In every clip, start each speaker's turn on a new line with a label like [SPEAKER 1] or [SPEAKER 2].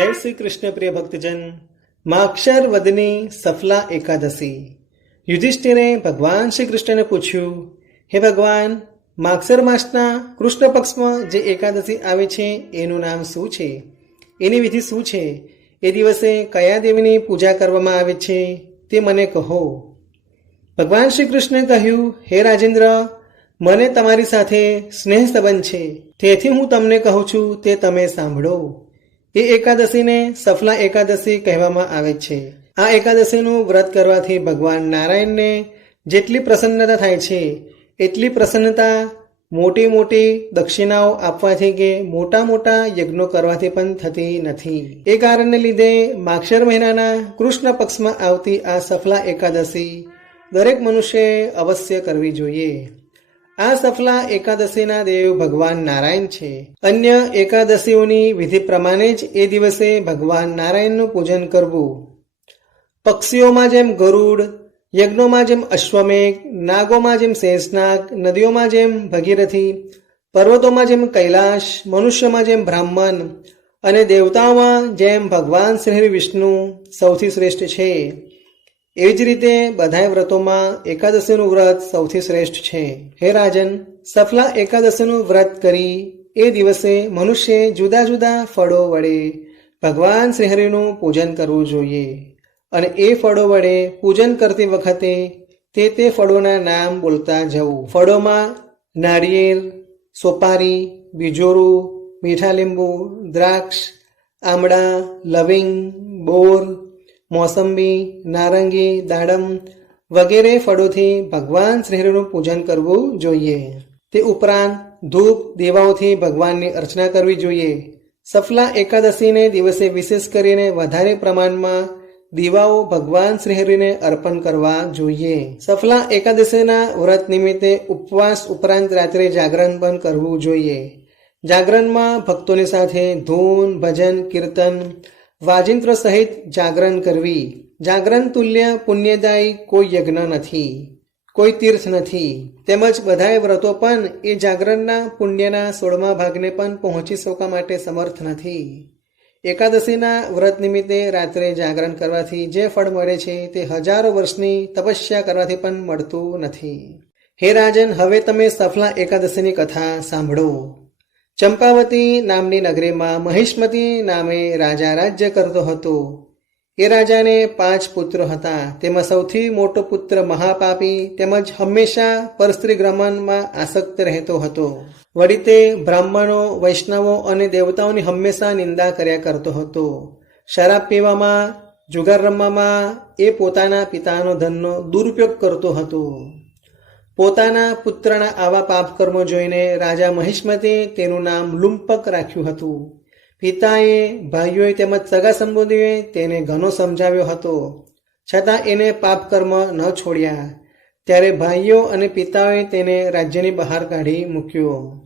[SPEAKER 1] જય શ્રી કૃષ્ણ પ્રિય ભક્તજન. માક્ષર વદની સફલા એકાદશી. યુધિષ્ઠિરે ભગવાન શ્રી કૃષ્ણને પૂછ્યું, હે ભગવાન માક્ષર માસના કૃષ્ણ પક્ષમાં જે એકાદશી આવે છે, એનું નામ શું છે? એની વિધિ શું છે? એ દિવસે કયા દેવીની પૂજા કરવામાં આવે છે, તે મને કહો. ભગવાન શ્રી કૃષ્ણે કહ્યું, હે રાજેન્દ્ર, મને તમારી સાથે સ્નેહ સંબંધ છે. તેથી હું તમને કહું છું, તે તમે સાંભળો. એ એકાદશીને સફલા એકાદશી કહેવામાં આવે છે. આ એકાદશીનું વ્રત કરવાથી ભગવાન નારાયણને જેટલી પ્રસન્નતા થાય છે, એટલી પ્રસન્નતા મોટી મોટી દક્ષિણાઓ આપવાથી કે મોટા મોટા યજ્ઞો કરવાથી પણ થતી નથી. એ કારણને લીધે માક્ષર મહિનાના કૃષ્ણ પક્ષમાં આવતી આ સફલા એકાદશી દરેક મનુષ્યએ અવશ્ય કરવી જોઈએ. આ સફલા એકાદશીના દેવ ભગવાન નારાયણ છે. અન્ય એકાદશીઓની વિધિ પ્રમાણે જ એ દિવસે ભગવાન નારાયણનું પૂજન કરવું. પક્ષીઓમાં જેમ ગરુડ, યજ્ઞોમાં જેમ અશ્વમેઘ, નાગોમાં જેમ શેષનાગ, નદીઓમાં જેમ ભગીરથી, પર્વતોમાં જેમ કૈલાશ, મનુષ્યમાં જેમ બ્રાહ્મણ અને દેવતાઓમાં જેમ ભગવાન શ્રી વિષ્ણુ સૌથી શ્રેષ્ઠ છે. એવી જ રીતે બધાય વ્રતોમાં એકાદશીનું વ્રત સૌથી શ્રેષ્ઠ છે. હે રાજન, સફલા એકાદશીનું વ્રત કરી એ દિવસે મનુષ્ય જુદા જુદા ફળો વડે ભગવાન શ્રીહરિનું પૂજન કરવું જોઈએ. અને એ ફળો વડે પૂજન કરતી વખતે તે તે ફળોના નામ બોલતા જવું. ફળોમાં નાળિયેર સોપારી, બીજોરું, મીઠા લીંબુ, દ્રાક્ષ, આમળા, લવિંગ, બોર મોસંબી, નારંગી, દાડમ વગેરે ફળોથી ભગવાન શ્રીહરિનું પૂજન કરવું જોઈએ. તે ઉપરાંત ધૂપ દેવાઓથી ભગવાનની અર્ચના કરવી જોઈએ. સફલા એકાદશીને દિવસે વિશેષ કરીને વધારે પ્રમાણમાં દીવાઓ ભગવાન શ્રીહરિને અર્પણ કરવા જોઈએ. સફલા એકાદશીના વ્રત નિમિત્તે ઉપવાસ ઉપરાંત રાત્રે જાગરણ પણ કરવું જોઈએ. જાગરણમાં ભક્તોની સાથે ધૂન, ભજન, કીર્તન વાજિંત્ર સહિત જાગરણ કરવી. જાગરણ તુલ્ય પુણ્યદાયી કોઈ યજ્ઞ નથી, કોઈ તીર્થ નથી. તેમજ બધાએ વ્રતો પણ એ જાગરણના પુણ્યના સોળમા ભાગને પણ પહોંચી શકવા માટે સમર્થ નથી. એકાદશીના વ્રત નિમિત્તે રાત્રે જાગરણ કરવાથી જે ફળ મળે છે તે હજારો વર્ષની તપસ્યા કરવાથી પણ મળતું નથી. હે રાજન, હવે તમે સફલા એકાદશીની કથા સાંભળો. ચંપાવતી નામની નગરીમાં મહિષ્મતી નામે રાજા રાજ્ય કરતો હતો. એ રાજાને પાંચ પુત્રો હતા. તેમાં સૌથી મોટો પુત્ર મહાપાપી તેમજ હંમેશા પરસ્ત્રી ગ્રમણમાં આસક્ત રહેતો હતો. વળી તે બ્રાહ્મણો, વૈષ્ણવો અને દેવતાઓની હંમેશા નિંદા કર્યા કરતો હતો. શરાબ પીવામાં, જુગાર રમવામાં એ પોતાના પિતાનો ધનનો દુરુપયોગ કરતો હતો. પોતાના પુત્રના આવા પાપકર્મો જોઈને રાજા મહિષ્મતે તેનું નામ લુંપક રાખ્યું હતું. પિતાએ ભાઈઓએ તેમજ સગા સંબંધીઓએ તેને ઘણો સમજાવ્યો હતો. છતાં એને પાપકર્મ ન છોડ્યા. ત્યારે ભાઈઓ અને પિતાએ તેને રાજ્યની બહાર કાઢી મૂક્યો.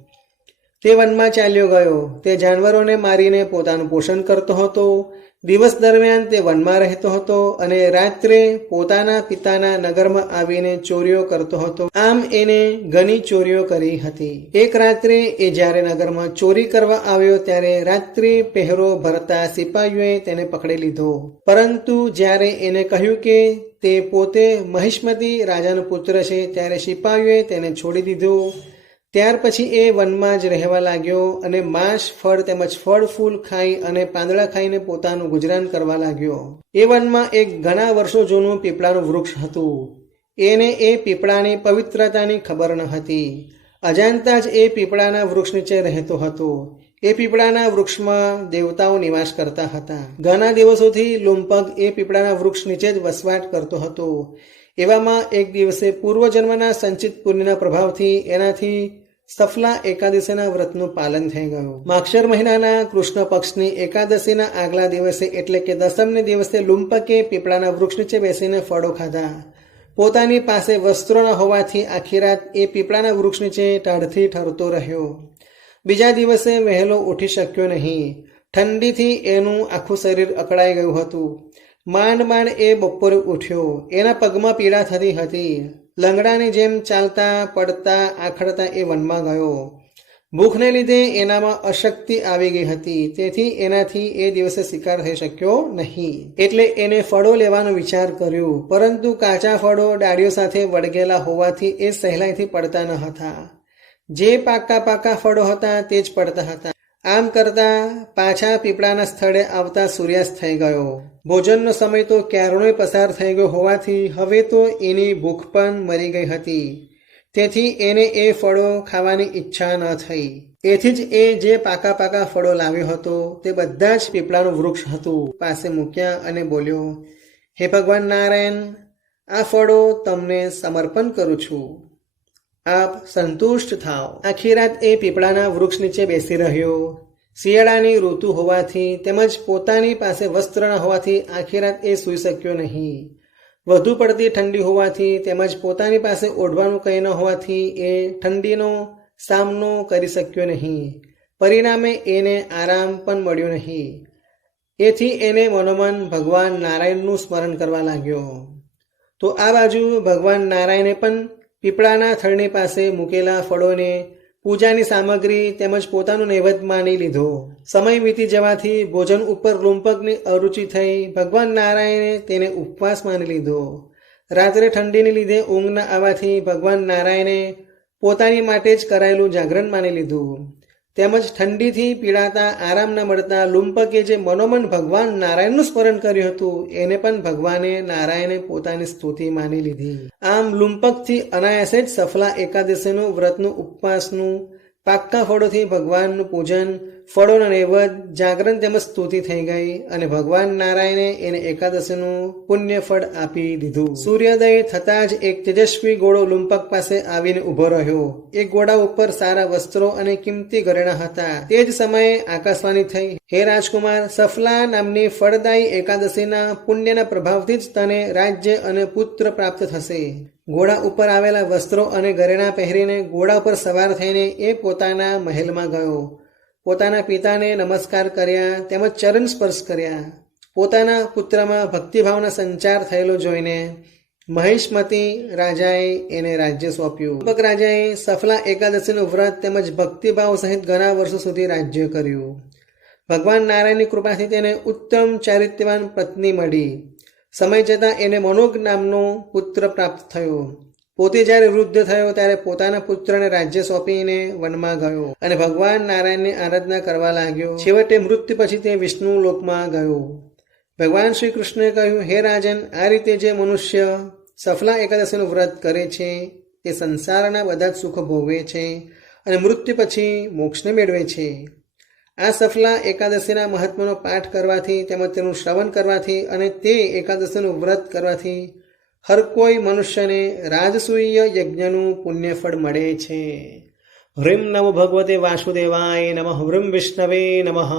[SPEAKER 1] તે વનમાં ચાલ્યો ગયો. તે જાનવરોને મારીને પોતાનું પોષણ કરતો હતો. દિવસ દરમિયાન તે વનમાં રહેતો હતો અને રાત્રે પોતાના પિતાના નગરમાં આવીને ચોરીઓ કરતો હતો. આમ એને ઘણી ચોરીઓ કરી હતી. એક રાત્રે એ જ્યારે નગરમાં ચોરી કરવા આવ્યો ત્યારે રાત્રે પહેરો ભરતા સિપાહીઓએ તેને પકડી લીધો. પરંતુ જ્યારે એને કહ્યું કે તે પોતે મહિષ્મતી રાજાનો પુત્ર છે, ત્યારે સિપાહીઓએ તેને છોડી દીધો. ત્યાર પછી એ વનમાં જ રહેવા લાગ્યો અને માંસ, ફળ તેમજ ફળ ફૂલ ખાઈ અને પાંદડા ખાઈને પોતાનું ગુજરાન કરવા લાગ્યો. એ વનમાં એક ઘણા વર્ષો જૂનું પીપળાનું વૃક્ષ હતું. એને એ પીપળાની પવિત્રતાની ખબર ન હતી. અજાણતા જ એ પીપળાના વૃક્ષ નીચે રહેતો હતો. એ પીપળાના વૃક્ષમાં દેવતાઓ નિવાસ કરતા હતા. ઘણા દિવસોથી લુંપગ એ પીપળાના વૃક્ષ નીચે જ વસવાટ કરતો હતો. એવામાં એક દિવસે પૂર્વજન્મના સંચિત પુણ્યના પ્રભાવથી એનાથી સફલા એકાદશીના વ્રતનું પાલન થઈ ગયું. માક્ષર મહિનાના કૃષ્ણ પક્ષની એકાદશીના આગલા દિવસે એટલે કે દસમને દિવસે લુંપકે પીપળાના વૃક્ષ નીચે બેસીને ફળો ખાધા. પોતાની પાસે વસ્ત્રો ન હોવાથી આખી રાત એ પીપળાના વૃક્ષ નીચે ટાઢથી ઠરતો રહ્યો. બીજા દિવસે વહેલો ઉઠી શક્યો નહીં. ઠંડીથી એનું આખું શરીર અકળાઈ ગયું હતું. માંડ માંડ એ બપોરે ઉઠ્યો. એના પગમાં પીડા થતી હતી. લંગડાની જેમ ચાલતા, પડતા, આખડતા એ વનમાં ગયો. ભૂખને લીધે એનામાં અશક્તિ આવી ગઈ હતી. તેથી એનાથી એ દિવસે શિકાર થઈ શક્યો નહીં. એટલે એને ફળો લેવાનો વિચાર કર્યો. પરંતુ કાચા ફળો ડાળીઓ સાથે વળગેલા હોવાથી એ સહેલાઈથી પડતા ન હતા. જે પાકા પાકા ફળો હતા તે જ પડતા હતા. આમ કરતા પાછા પીપળાના સ્થળે આવતા સૂર્યાસ્ત થઈ ગયો. ભોજનનો સમય તો ક્યારણોય પસાર થઈ ગયો હોવાથી હવે તો એની ભૂખ પણ મરી ગઈ હતી. તેથી એને એ ફળો ખાવાની ઈચ્છા ન થઈ. એથી જ એ જે પાકા પાકા ફળો લાવ્યો હતો તે બધા જ પીપળાનું વૃક્ષ હતું. પાસે મૂક્યા અને બોલ્યો, હે ભગવાન નારાયણ, આ ફળો તમને સમર્પણ કરું છું. આપ સંતુષ્ટ થાઓ. આખી રાત એ પીપળાના વૃક્ષ નીચે બેસી રહ્યો. શિયાળાની ઋતુ હોવાથી તેમજ પોતાની પાસે વસ્ત્ર ન હોવાથી આખી રાત એ સૂઈ શક્યો નહીં. વધુ પડતી ઠંડી હોવાથી તેમજ પોતાની પાસે ઓઢવાનું કંઈ ન હોવાથી એ ઠંડીનો સામનો કરી શક્યો નહીં. પરિણામે એને આરામ પણ મળ્યો નહીં. એથી એને મનોમન ભગવાન નારાયણનું સ્મરણ કરવા લાગ્યો. તો આ બાજુ ભગવાન નારાયણે પણ પીપળાના થળની પાસે મૂકેલા ફળોને, પૂજાની સામગ્રી તેમજ પોતાનો નૈવેદ માની લીધો. સમય વીતી જવાથી ભોજન ઉપર રૂંપકની અરુચિ થઈ ભગવાન નારાયણે તેને ઉપવાસ માની લીધો. રાત્રે ઠંડીને લીધે ઊંઘ ન આવવાથી ભગવાન નારાયણે પોતાની માટે જ કરાયેલું જાગરણ માની લીધું. તેમજ ઠંડીથી પીડાતા, આરામ ન મળતા લુંપકે જે મનોમન ભગવાન નારાયણનું સ્મરણ કર્યું હતું, એને પણ ભગવાને નારાયણે પોતાની સ્તુતિ માની લીધી. આમ લુંપકથી અનાયાસે જ સફલા એકાદશીનું વ્રતનું ઉપવાસનું પાક્કા ફળોથી ભગવાનનું પૂજન, ફળોના નૈવેદ્ય, જાગરણ તેમજ સ્તુતિ થઈ ગઈ અને ભગવાન નારાયણે એને એકાદશીનું પુણ્ય ફળ આપી દીધું. સૂર્યોદય થતાં જ એક તેજસ્વી ગોળો લુંપક પાસે આવીને ઊભો રહ્યો. એ ગોળા ઉપર સારા વસ્ત્રો અને કિંમતી ઘરેણા હતા. તે જ સમયે આકાશવાણી થઈ, હે રાજકુમાર, સફલા નામની ફળદાયી એકાદશીના પુણ્યના પ્રભાવથી જ તને રાજ્ય અને પુત્ર પ્રાપ્ત થશે. ઘોડા ઉપર આવેલા વસ્ત્રો અને ઘરેણા પહેરીને ઘોડા ઉપર સવાર થઈને એ પોતાના મહેલમાં ગયો. પોતાના પિતાને નમસ્કાર કર્યા, તેમજ ચરણ સ્પર્શ કર્યા. પોતાના પુત્રમાં ભક્તિભાવના સંચાર થયેલો જોઈને મહેશમતી રાજાએ એને રાજ્ય સોંપ્યું. દીપક રાજાએ સફલા એકાદશીનું વ્રત તેમજ ભક્તિભાવ સહિત ઘણા વર્ષો સુધી રાજ્ય કર્યું. ભગવાન નારાયણની કૃપાથી તેને ઉત્તમ ચારિત્યવાન પત્ની મળી. સમય જતાં એને મનોગ નામનો પુત્ર પ્રાપ્ત થયો. પોતે જ્યારે વૃદ્ધ થયો ત્યારે પોતાના પુત્રને રાજ્ય સોંપીને વનમાં ગયો અને ભગવાન નારાયણની આરાધના કરવા લાગ્યો. છેવટે મૃત્યુ પછી તે વિષ્ણુ લોકમાં ગયો. ભગવાન શ્રી કૃષ્ણએ કહ્યું, હે રાજન, આ રીતે જે મનુષ્ય સફલા એકાદશીનું વ્રત કરે છે, તે સંસારના બધા જ સુખ ભોગવે છે અને મૃત્યુ પછી મોક્ષને મેળવે છે. આ સફલા એકાદશીના મહત્વનો પાઠ કરવાથી તેમજ તેનું શ્રવણ કરવાથી અને તે એકાદશીનું વ્રત કરવાથી હર કોઈ મનુષ્યને રાજસૂય યજ્ઞનું પુણ્યફળ મળે છે. હ્રીમ નમો ભગવતે વાસુદેવાય નમઃ. હ્રીમ વિષ્ણવે નમઃ.